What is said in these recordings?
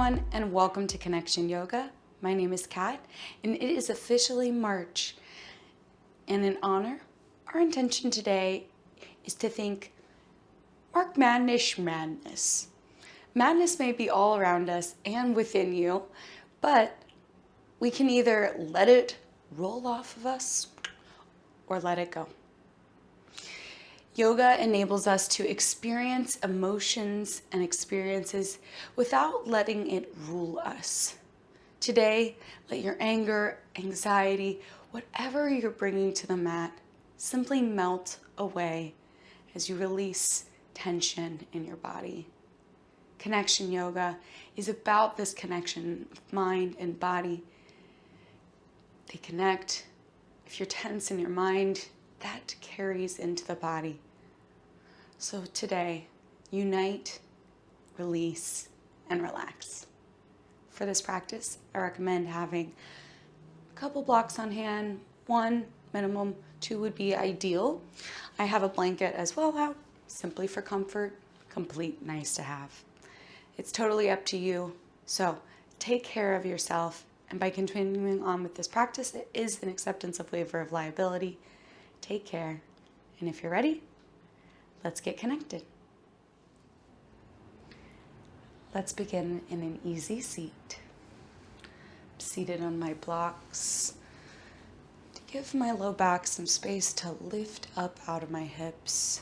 everyone, and welcome to Connection Yoga. My name is Kat, and it is officially March. And in honor, our intention today is to think March Madness, SCHMADNESS. Madness may be all around us and within you, but we can either let it roll off of us or let it go. Yoga enables us to experience emotions and experiences without letting it rule us. Today, let your anger, anxiety, whatever you're bringing to the mat, simply melt away as you release tension in your body. Connection Yoga is about this connection of mind and body. They connect. If you're tense in your mind, that carries into the body. So today, unite, release, and relax. For this practice, I recommend having a couple blocks on hand, 1 minimum, 2 would be ideal. I have a blanket as well out, simply for comfort, complete nice to have. It's totally up to you, so take care of yourself, and by continuing on with this practice, it is an acceptance of waiver of liability. Take care, and if you're ready, let's get connected. Let's begin in an easy seat. I'm seated on my blocks to give my low back some space to lift up out of my hips.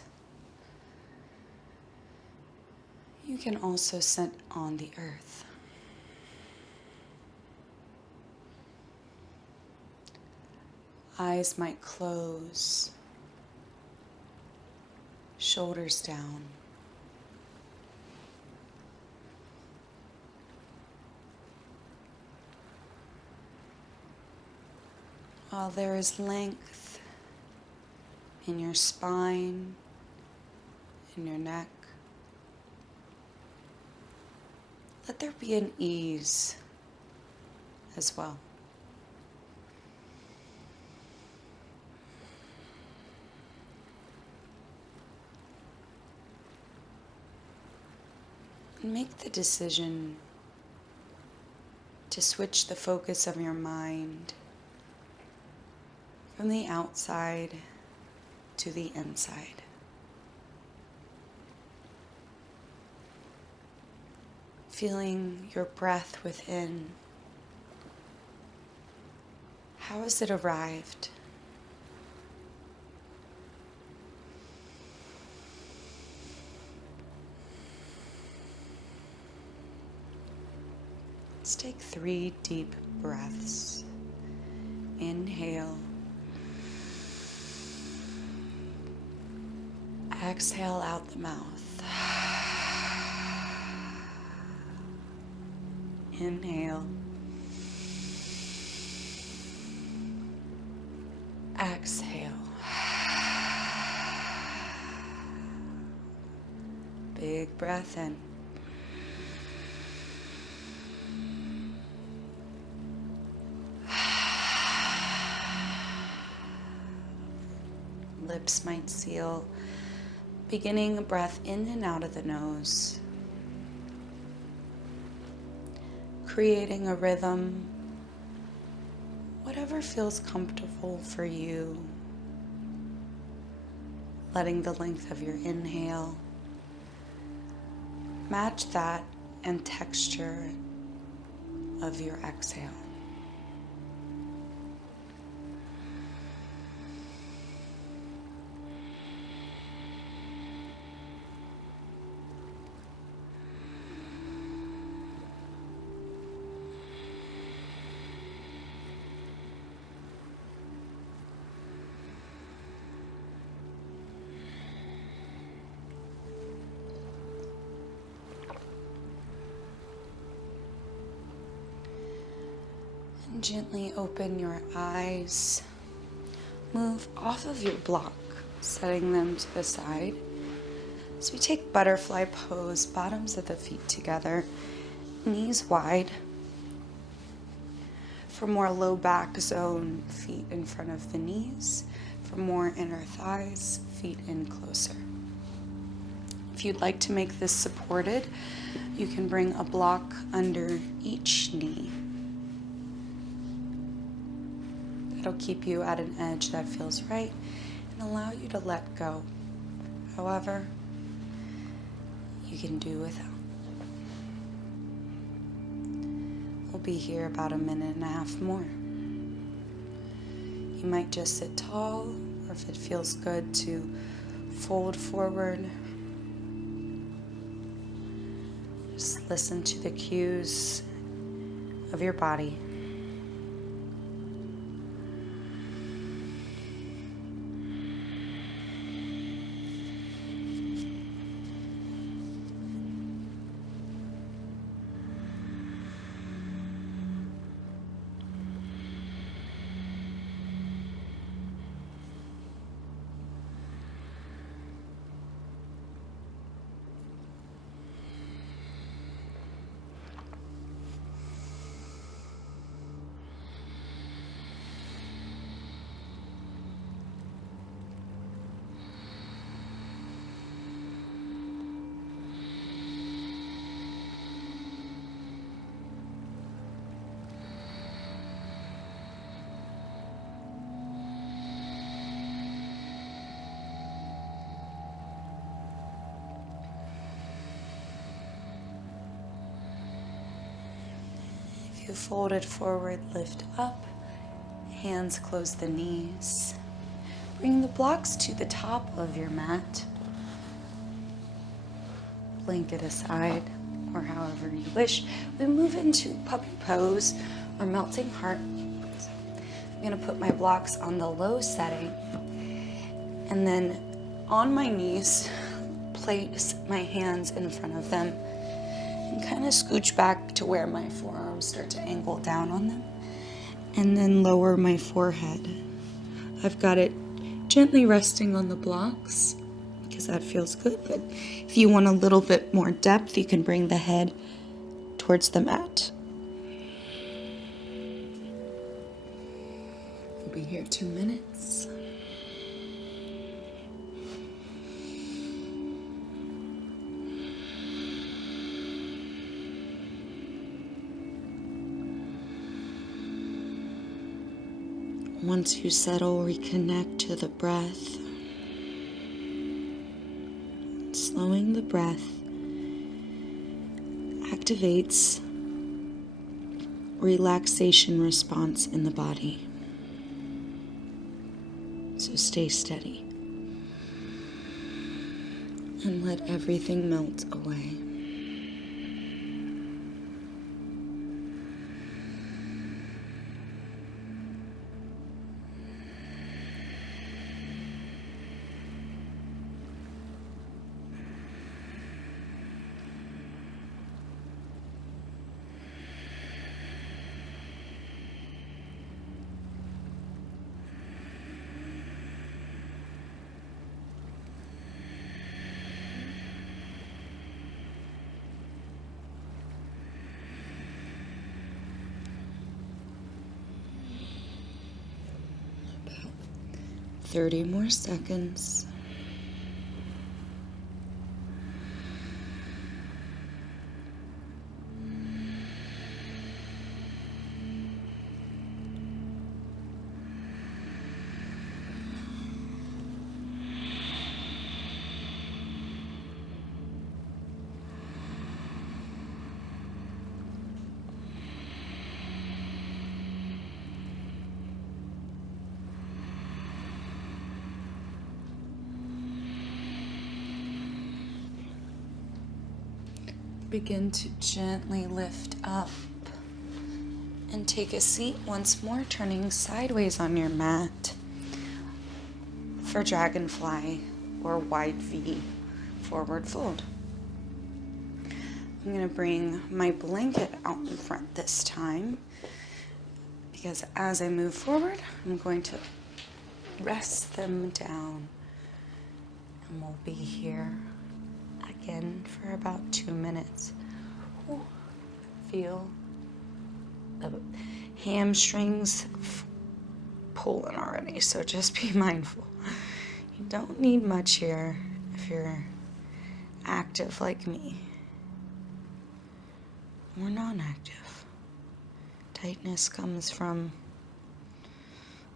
You can also sit on the earth. Eyes might close, shoulders down. While there is length in your spine, in your neck, let there be an ease as well. And make the decision to switch the focus of your mind from the outside to the inside. Feeling your breath within. How has it arrived? Let's take 3 deep breaths. Inhale. Exhale out the mouth. Inhale. Exhale. Big breath in. Lips might seal. Beginning a breath in and out of the nose. Creating a rhythm, whatever feels comfortable for you. Letting the length of your inhale match that and texture of your exhale. And gently open your eyes. Move off of your block, setting them to the side. So we take butterfly pose, bottoms of the feet together, knees wide. For more low back zone, feet in front of the knees. For more inner thighs, feet in closer. If you'd like to make this supported, you can bring a block under each knee. That'll keep you at an edge that feels right and allow you to let go. However, you can do without. We'll be here about 1.5 minutes more. You might just sit tall, or if it feels good to fold forward. Just listen to the cues of your body. You fold it forward, lift up, hands close the knees. Bring the blocks to the top of your mat. Blanket aside, or however you wish. We move into puppy pose or melting heart. I'm gonna put my blocks on the low setting, and then on my knees, place my hands in front of them and kind of scooch back to where my forearms start to angle down on them, and then lower my forehead. I've got it gently resting on the blocks because that feels good, but if you want a little bit more depth, you can bring the head towards the mat. We'll be here 2 minutes. Once you settle, reconnect to the breath. Slowing the breath activates relaxation response in the body. So stay steady and let everything melt away. About 30 more seconds. Begin to gently lift up and take a seat once more, turning sideways on your mat for Dragonfly or wide V forward fold. I'm going to bring my blanket out in front this time because as I move forward, I'm going to rest them down, and we'll be here again for about 2 minutes. Ooh, feel the hamstrings pulling already, so just be mindful. You don't need much here if you're active like me or non-active. Tightness comes from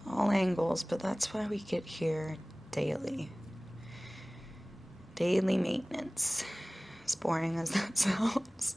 all angles, but that's why we get here daily. Daily maintenance, as boring as that sounds.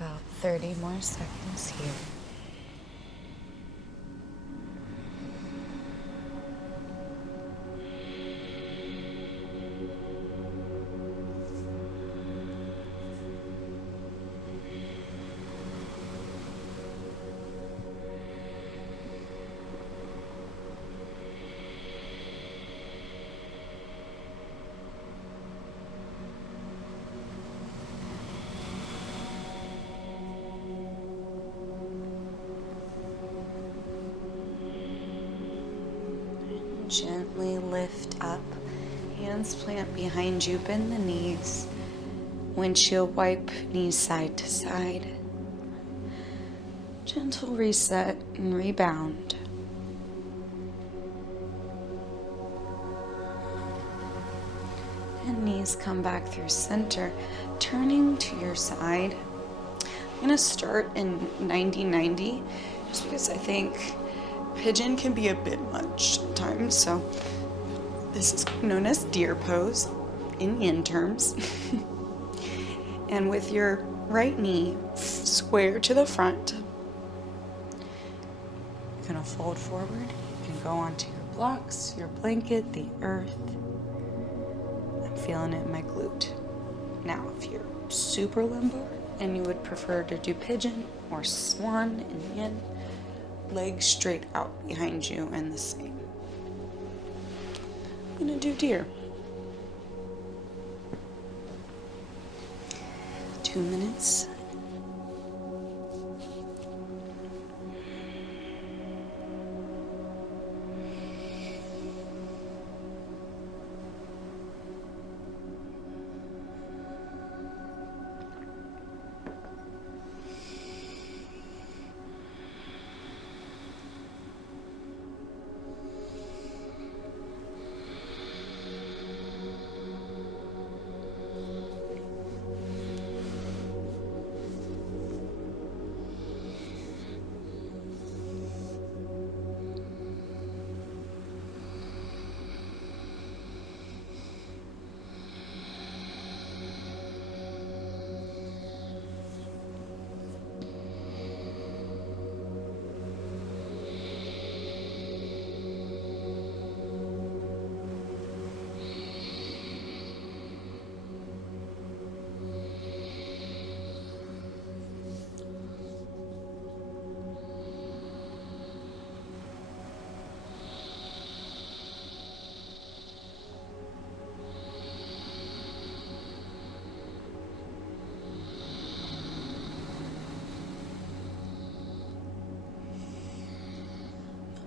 About 30 more seconds here. Gently lift up, hands plant behind you, bend the knees, windshield wipe, knees side to side. Gentle reset and rebound. And knees come back through center, turning to your side. I'm going to start in 90-90, just because I think pigeon can be a bit much sometimes, so this is known as deer pose in yin terms. And with your right knee square to the front, you're gonna fold forward. You can go onto your blocks, your blanket, the earth. I'm feeling it in my glute. Now, if you're super limber and you would prefer to do pigeon or swan in yin, legs straight out behind you and the same. I'm gonna do deer. 2 minutes.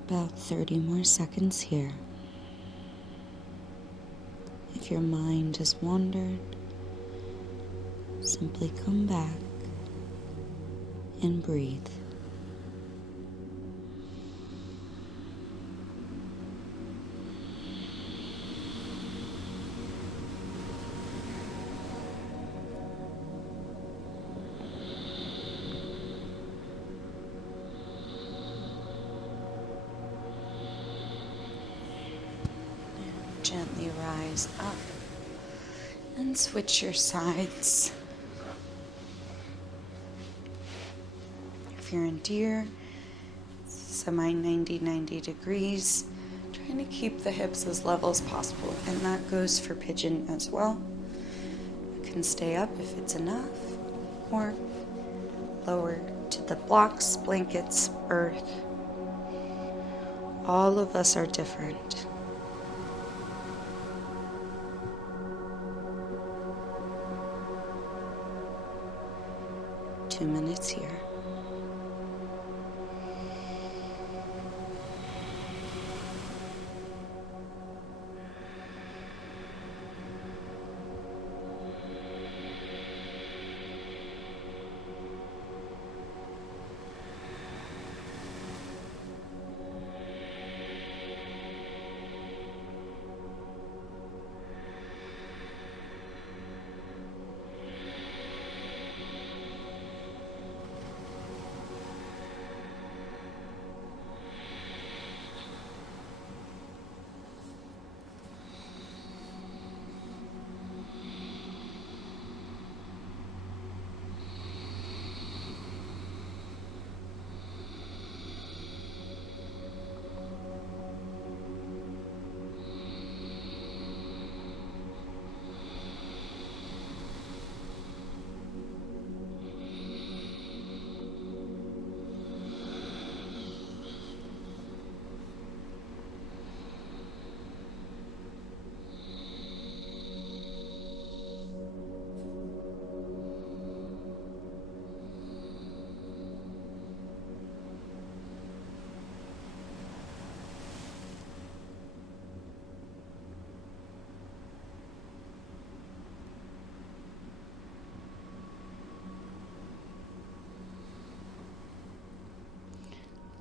About 30 more seconds here. If your mind has wandered, simply come back and breathe. Gently rise up and switch your sides. If you're in deer, semi 90 degrees. Try trying to keep the hips as level as possible, and that goes for pigeon as well. You can stay up if it's enough, or lower to the blocks, blankets, earth. All of us are different. Two minutes here.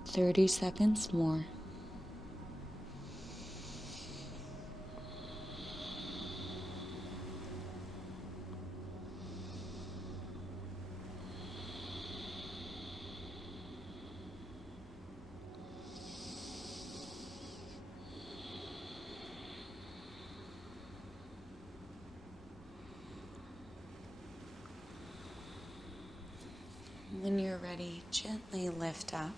"30 seconds more." When you're ready, gently lift up.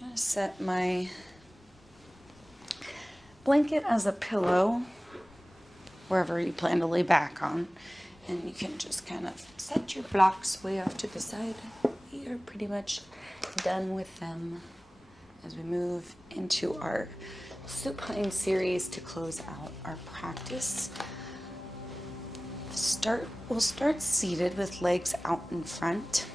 I'm going to set my blanket as a pillow wherever you plan to lay back on. And you can just kind of set your blocks way off to the side. We are pretty much done with them as we move into our supine series to close out our practice. We'll start seated with legs out in front.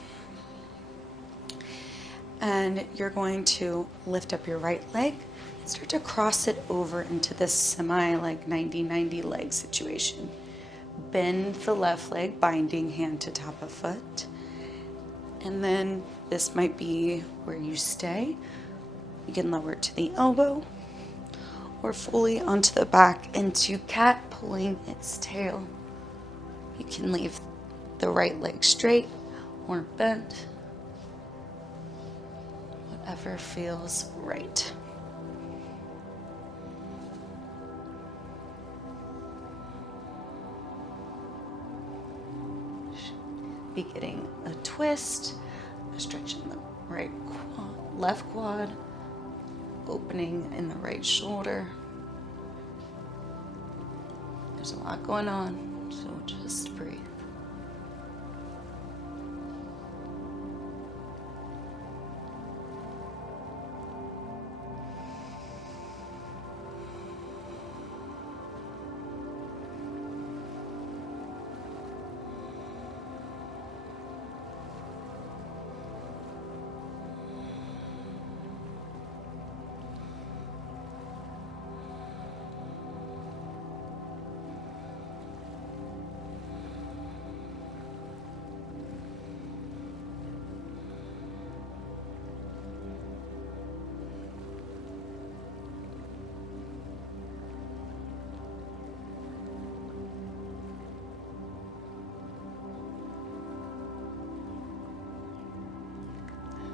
And you're going to lift up your right leg and start to cross it over into this semi like 90-90 leg situation. Bend the left leg, binding hand to top of foot. And then this might be where you stay. You can lower it to the elbow or fully onto the back into cat, pulling its tail. You can leave the right leg straight or bent, whatever feels right. Be getting a twist, a stretch in the right quad, left quad, opening in the right shoulder. There's a lot going on, so just breathe.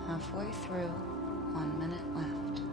Halfway through, 1 minute left.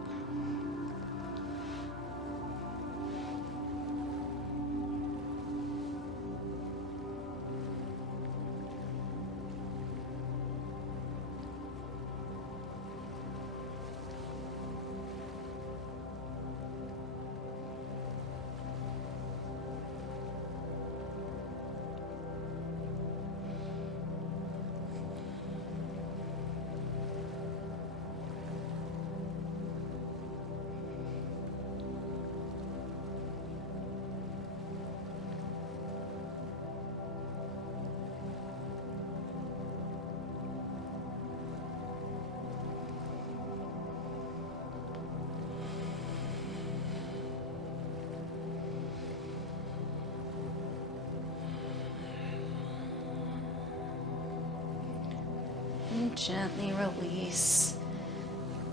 Gently release.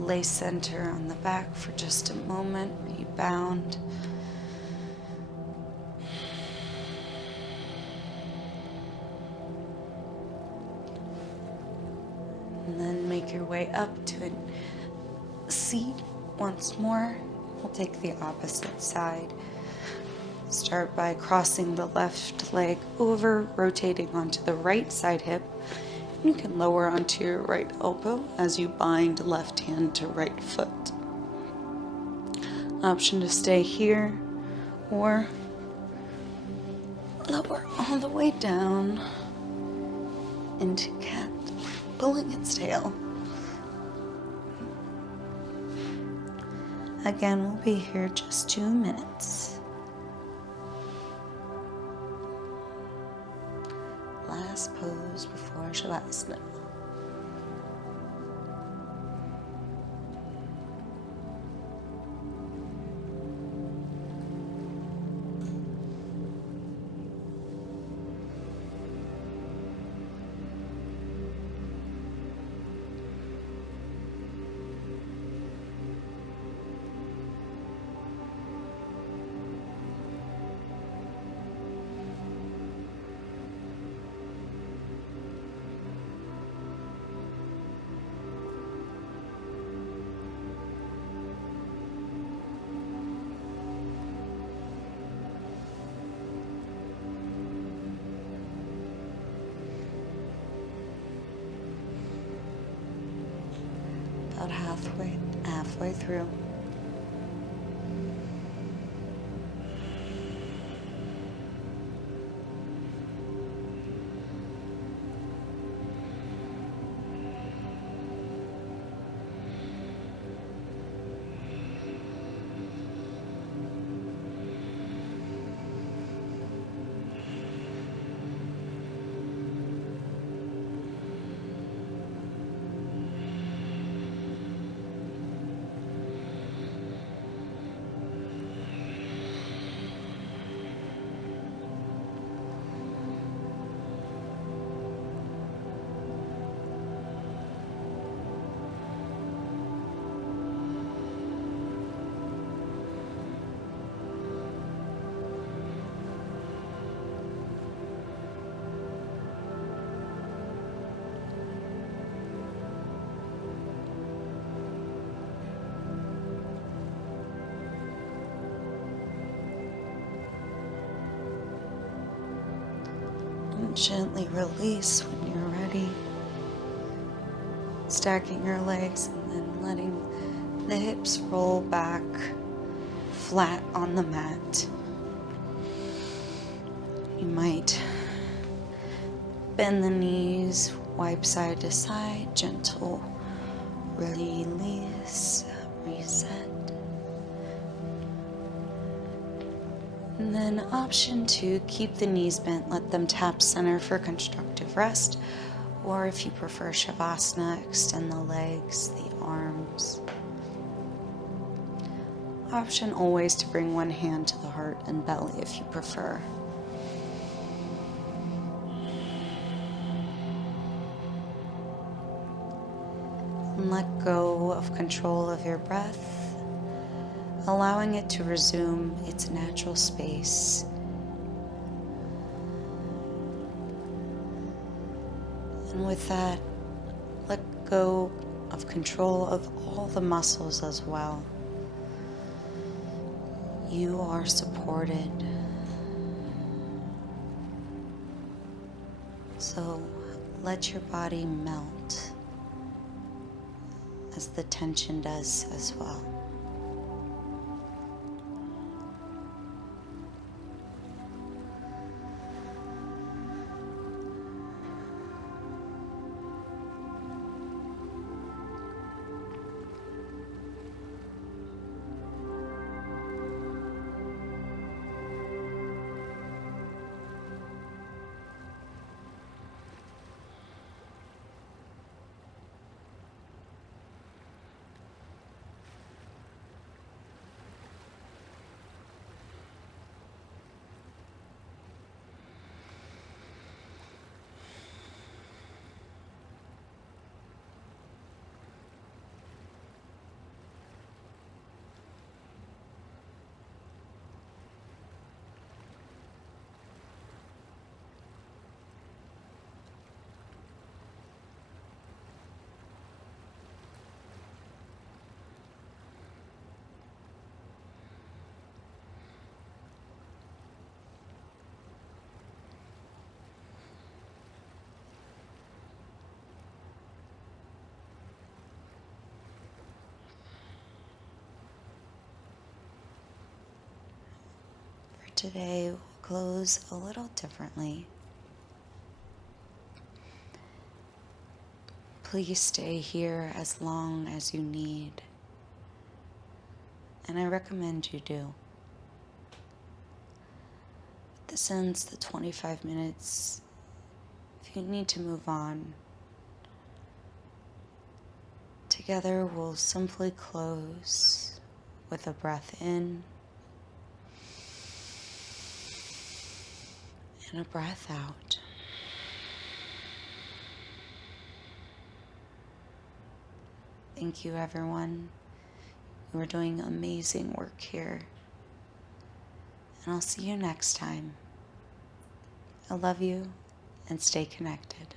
Lay center on the back for just a moment. Rebound. And then make your way up to a seat once more. We'll take the opposite side. Start by crossing the left leg over, rotating onto the right side hip. You can lower onto your right elbow as you bind left hand to right foot. Option to stay here or lower all the way down into cat, pulling its tail. Again, we'll be here just 2 minutes. Last pose before Shavasana. About halfway through. Gently release when you're ready. Stacking your legs and then letting the hips roll back flat on the mat. You might bend the knees, wipe side to side, gentle release, reset. And then option 2, keep the knees bent, let them tap center for constructive rest. Or if you prefer Shavasana, extend the legs, the arms. Option always to bring one hand to the heart and belly if you prefer. And let go of control of your breath, allowing it to resume its natural space. And with that, let go of control of all the muscles as well. You are supported. So let your body melt as the tension does as well. today will close a little differently. Please stay here as long as you need, and I recommend you do. This ends the 25 minutes. If you need to move on, together we'll simply close with a breath in and a breath out. Thank you, everyone. You are doing amazing work here. And I'll see you next time. I love you, and stay connected.